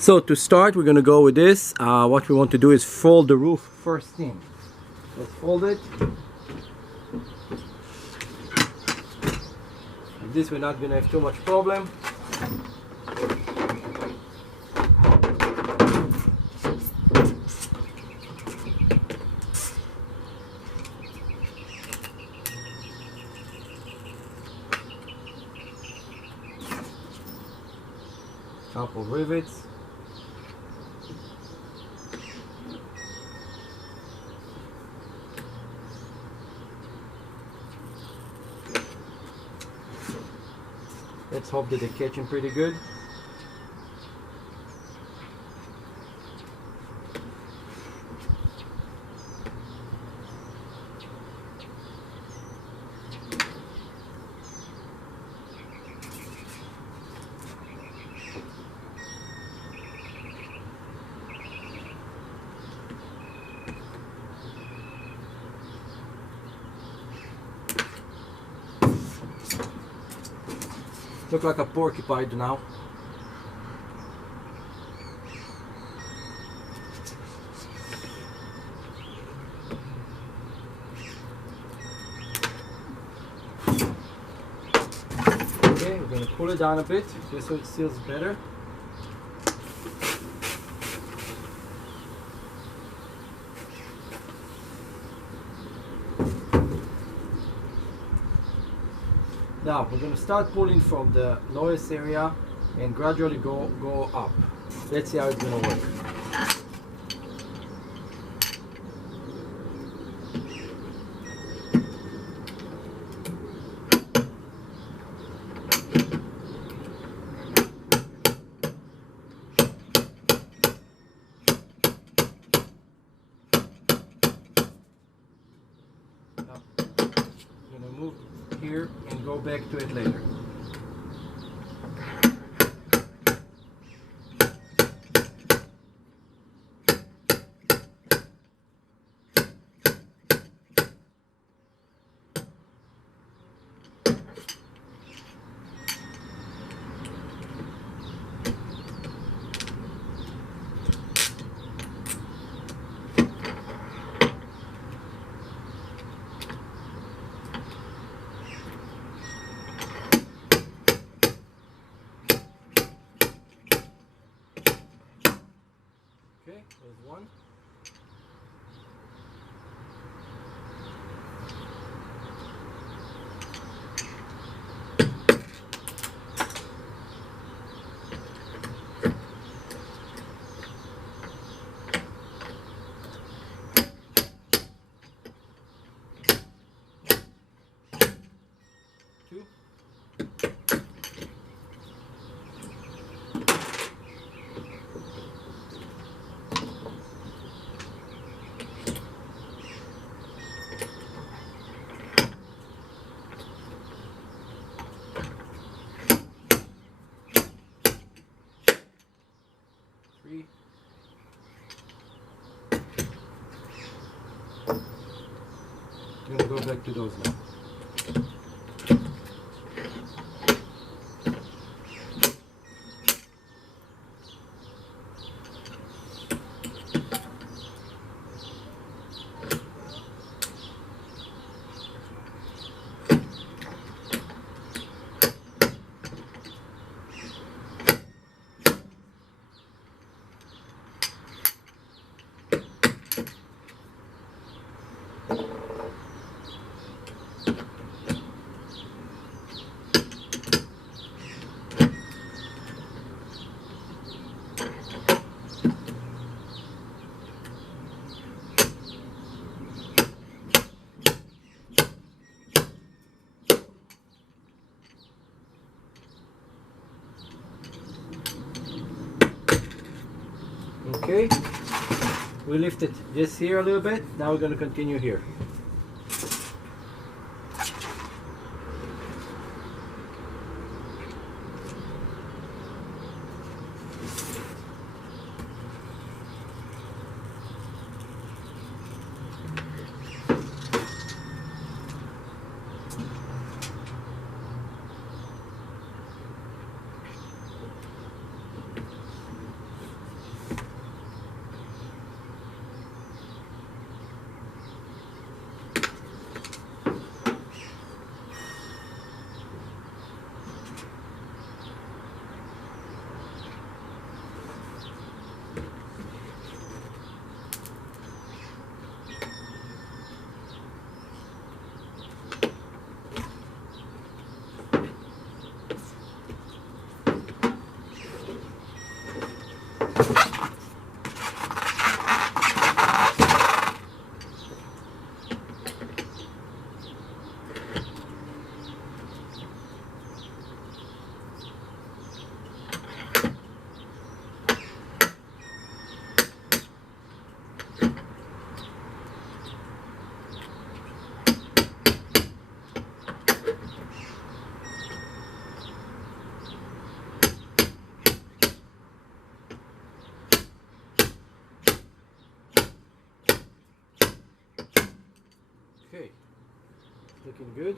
So to start, we're going to go with this. What we want to do is fold the roof first thing. Let's fold it. With this we're not going to have too much problem. Couple rivets. Let's hope that they're catching pretty good. Look like a porcupine now. Okay, we're going to pull it down a bit just so it seals better. Now we're going to start pulling from the lowest area and gradually go up. Let's see how it's going to work. Now, I'm going to move here and go back to it later. Okay, there's one. Two. Three. I'm gonna go back to those now. Okay, we lifted this here a little bit. Now we're going to continue here. Okay, looking good.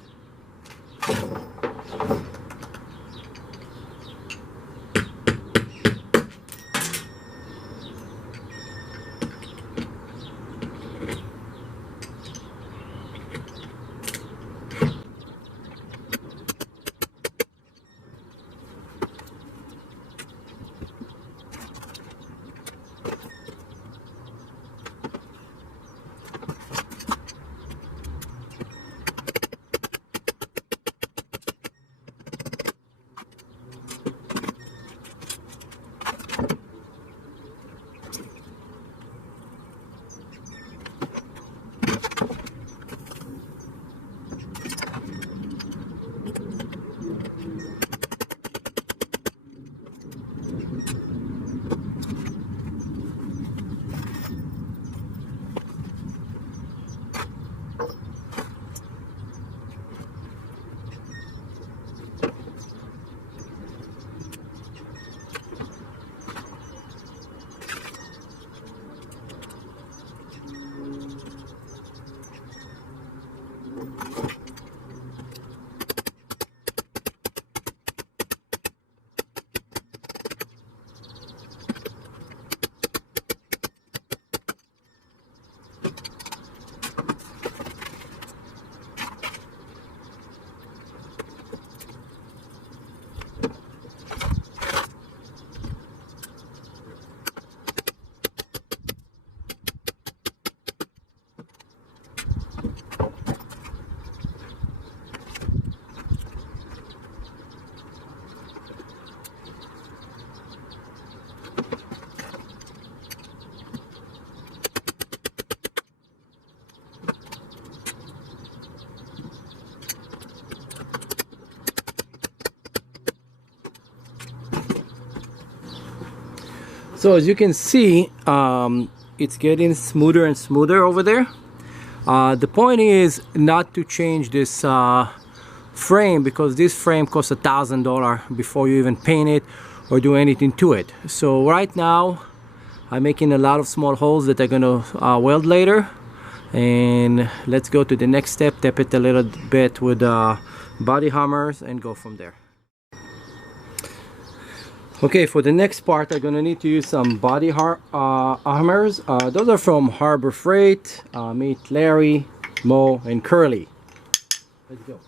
So as you can see, it's getting smoother and smoother over there. The point is not to change this frame, because this frame costs $1,000 before you even paint it or do anything to it. So right now I'm making a lot of small holes that I'm gonna weld later, and let's go to the next step, tap it a little bit with body hammers and go from there. Okay, for the next part I'm gonna need to use some body hammers. Those are from Harbor Freight. Meet Larry, Mo, and Curly. Let's go.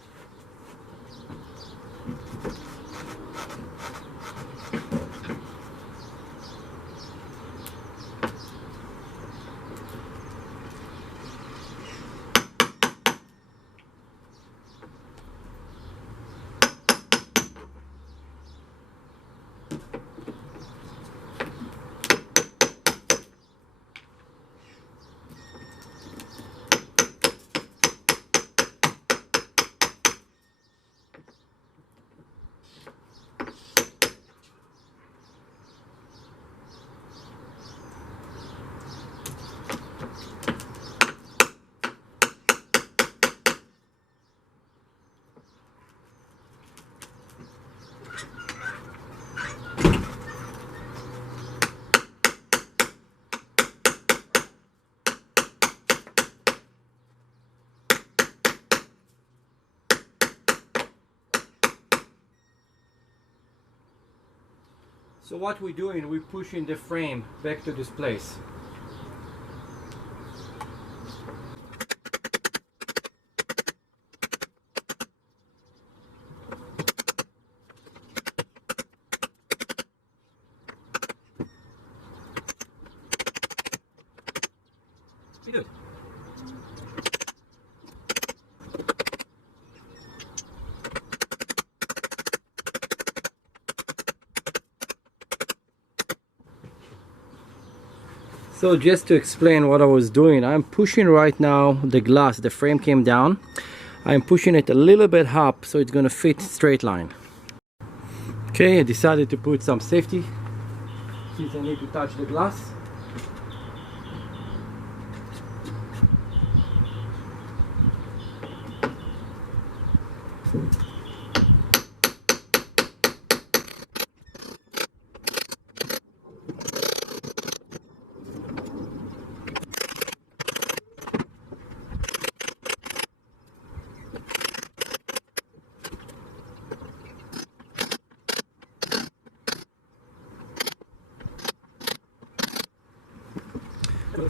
So what we're doing, we're pushing the frame back to this place. Good. So just to explain what I was doing, I'm pushing right now the glass, the frame came down. I'm pushing it a little bit up so it's gonna fit straight line. Okay, I decided to put some safety since I need to touch the glass.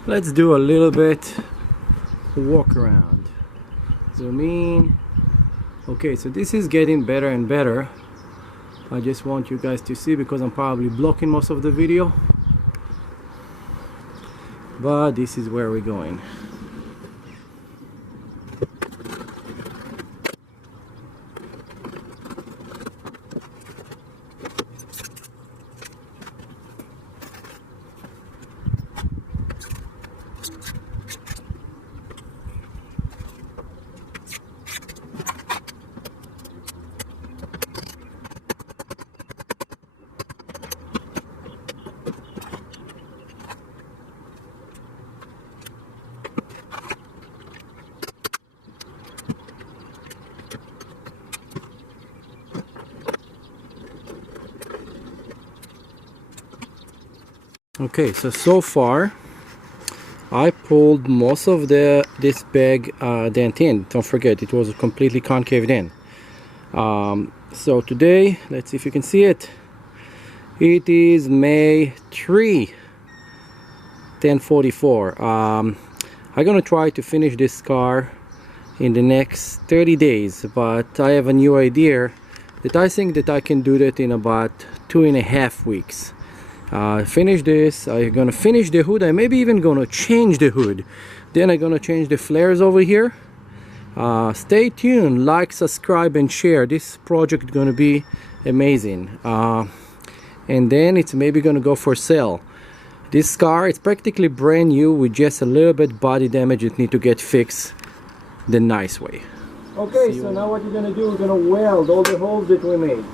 Let's do a little bit walk around. Zoom in. Okay, so this is getting better and better. I just want you guys to see because I'm probably blocking most of the video. But this is where we're going. Okay, so far I pulled most of this bag dent in. Don't forget, it was completely concaved in. So today, let's see if you can see it. It is May 3, 10:44. I'm gonna try to finish this car in the next 30 days, but I have a new idea that I think that I can do that in about 2.5 weeks. Finish this. I'm gonna finish the hood. I maybe even gonna change the hood. Then I'm gonna change the flares over here. Stay tuned, like, subscribe and share. This project is gonna be amazing. And then it's maybe gonna go for sale. This car, it's practically brand new with just a little bit body damage. It need to get fixed the nice way. Okay, so now what you're gonna do, we're gonna weld all the holes that we made.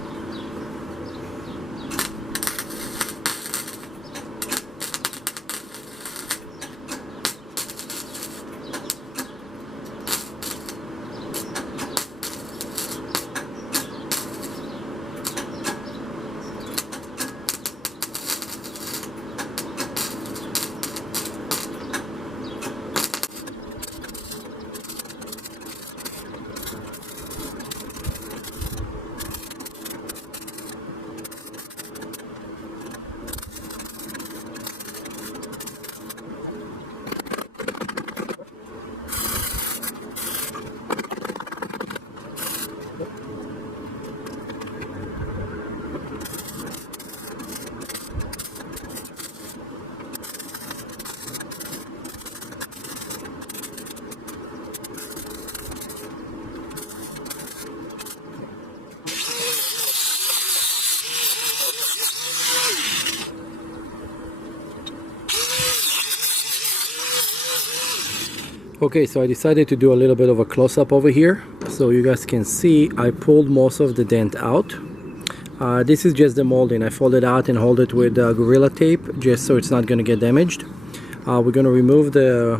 Okay, so I decided to do a little bit of a close-up over here so you guys can see I pulled most of the dent out. This is just the molding. I folded out and hold it with Gorilla Tape just so it's not going to get damaged. We're going to remove the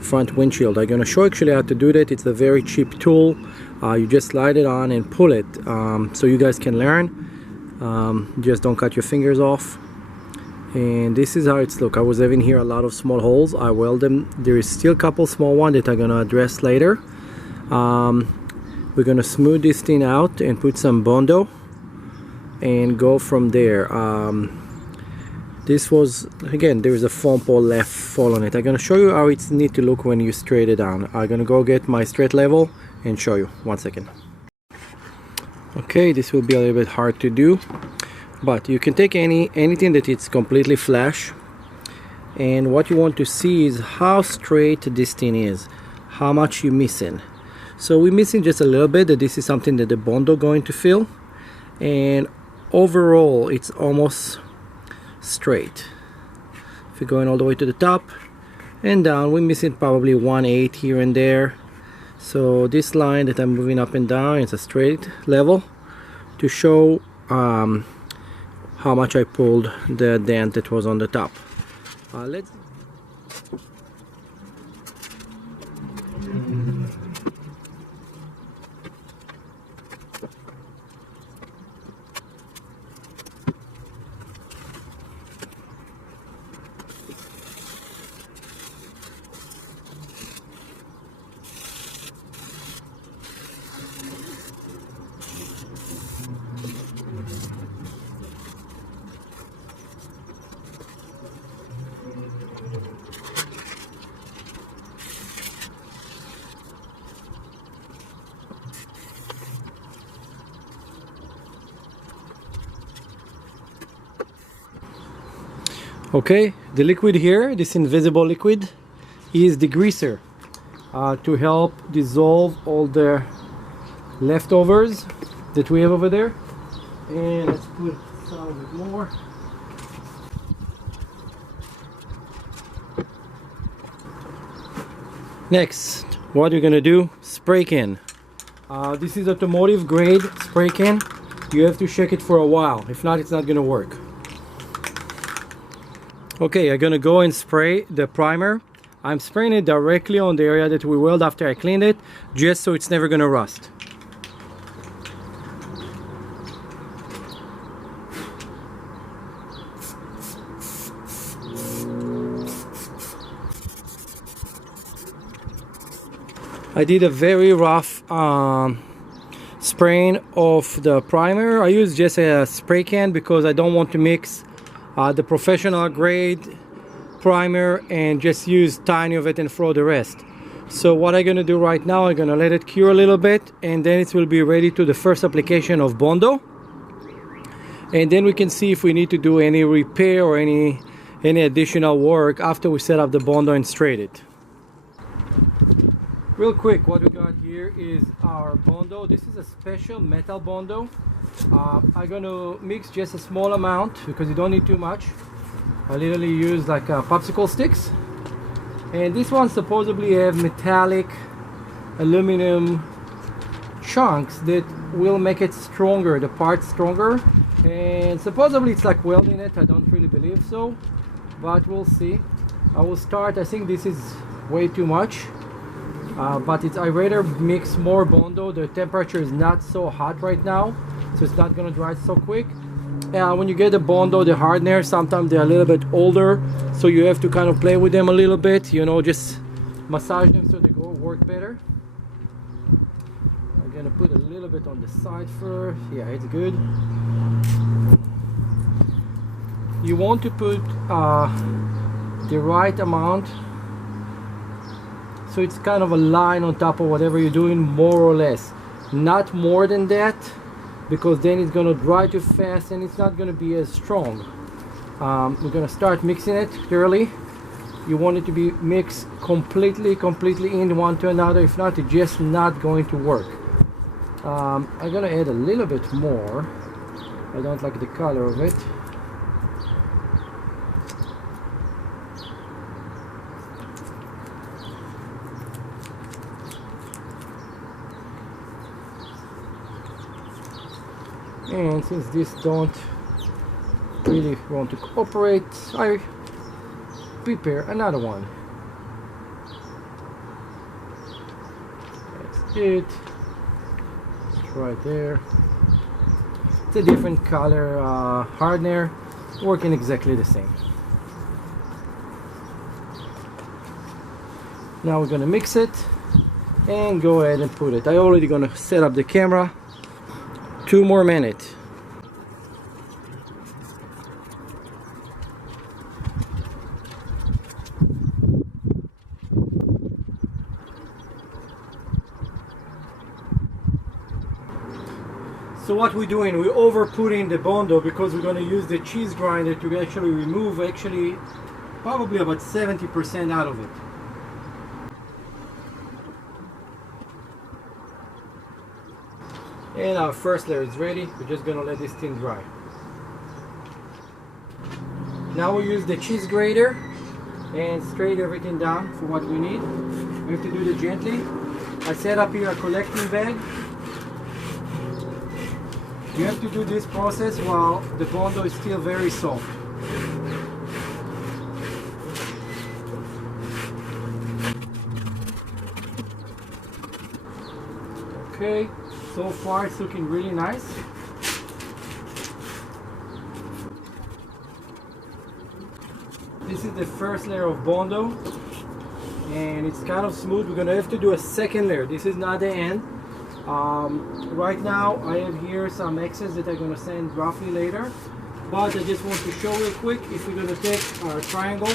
front windshield. I'm going to show actually how to do that. It's a very cheap tool. You just slide it on and pull it so you guys can learn. Just don't cut your fingers off. And this is how it's look. I was having here a lot of small holes. I weld them. There is still a couple small ones that I'm gonna address later. We're gonna smooth this thing out and put some Bondo and go from there. This was, again, there is a foam pole left fall on it. I'm gonna show you how it's need to look when you straight it down. I'm gonna go get my straight level and show you. 1 second. Okay, this will be a little bit hard to do. But you can take anything that it's completely flash, and what you want to see is how straight this thing is, how much you're missing. So we're missing just a little bit. That this is something that the Bondo going to fill, and overall it's almost straight. If you're going all the way to the top and down, we're missing probably 1/8 here and there. So this line that I'm moving up and down, it's a straight level to show how much I pulled the dent that was on the top. Let's Okay, the liquid here, this invisible liquid, is degreaser to help dissolve all the leftovers that we have over there. And let's put some bit more. Next, what you're gonna do, spray can. This is automotive grade spray can. You have to shake it for a while, if not, it's not gonna work. Okay, I'm gonna go and spray the primer. I'm spraying it directly on the area that we weld after I cleaned it, just so it's never gonna rust. I did a very rough spraying of the primer. I use just a spray can because I don't want to mix the professional grade primer and just use tiny of it and throw the rest. So what I'm gonna do right now, I'm gonna let it cure a little bit, and then it will be ready to the first application of Bondo, and then we can see if we need to do any repair or any additional work after we set up the Bondo and straight it. Real quick, what we got here is our Bondo. This is a special metal Bondo. I'm gonna mix just a small amount because you don't need too much. I literally use like popsicle sticks, and this one supposedly have metallic aluminum chunks that will make it stronger, the part stronger, and supposedly it's like welding it. I don't really believe so, but we'll see. I will start. I think this is way too much, but I'd rather mix more Bondo. The temperature is not so hot right now, so it's not gonna dry so quick. When you get the Bondo, the hardener, sometimes they're a little bit older, so you have to kind of play with them a little bit, you know, just massage them so they go work better. I'm gonna put a little bit on the side first. Yeah, it's good. You want to put the right amount, so it's kind of a line on top of whatever you're doing, more or less. Not more than that, because then it's going to dry too fast and it's not going to be as strong. We're going to start mixing it early. You want it to be mixed completely in one to another. If not, it's just not going to work. I'm going to add a little bit more. I don't like the color of it. And since this don't really want to cooperate, I prepare another one. That's it. It's right there. It's a different color hardener, working exactly the same. Now we're gonna mix it and go ahead and put it. I already gonna set up the camera. 2 more minutes. So what we're doing, we're over putting the Bondo because we're going to use the cheese grinder to actually remove probably about 70% out of it. And our first layer is ready. We're just going to let this thing dry. Now we use the cheese grater and straight everything down for what we need. We have to do it gently. I set up here a collecting bag. You have to do this process while the Bondo is still very soft. Okay, so far it's looking really nice. This is the first layer of Bondo, and it's kind of smooth. We're gonna have to do a second layer. This is not the end. Right now I have here some excess that I'm gonna sand roughly later, but I just want to show real quick. If we're gonna take our triangle,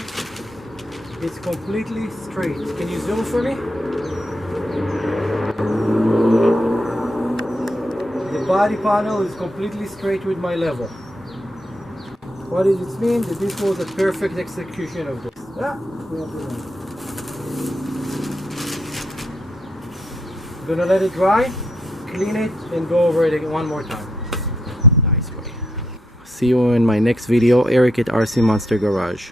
it's completely straight. Can you zoom for me? The body panel is completely straight with my level. What does it mean? That this was a perfect execution of this. Ah, we have the one. Gonna let it dry, clean it, and go over it again one more time. Nice way. See you in my next video. Eric at RC Monster Garage.